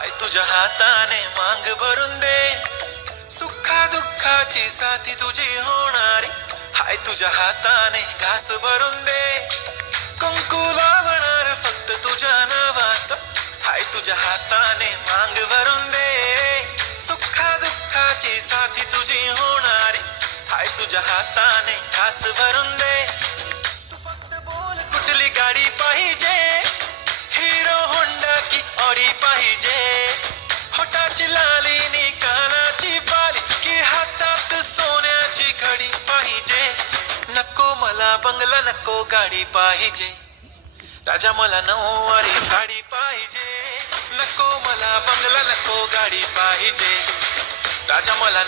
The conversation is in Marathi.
हाय तुझ्या हाताने मांग भरून दे, सुखा दुःखाची साथी तुझी होणारी. हाय तुझ्या हाताने घास भरून दे, कुंकू लावणार फक्त तुझ्या नावाचं. हाय तुझ्या हाताने मांग भरून दे, सुखा दुःखाची साथी तुझी होणारी. हाय तुझ्या हाताने घास भरून दे. तू फक्त बोल कुठली गाडी पाहिजे, हिरो होंडा की ऑडी पाहिजे. होटाची लाली नी कानाची बाली, की हातात सोन्याची घडी पाहिजे. नको मला बंगला, नको गाडी पाहिजे. राजा मला नऊवारी साडी पाहिजे. नको मला बंगला, नको गाडी पाहिजे. राजा मला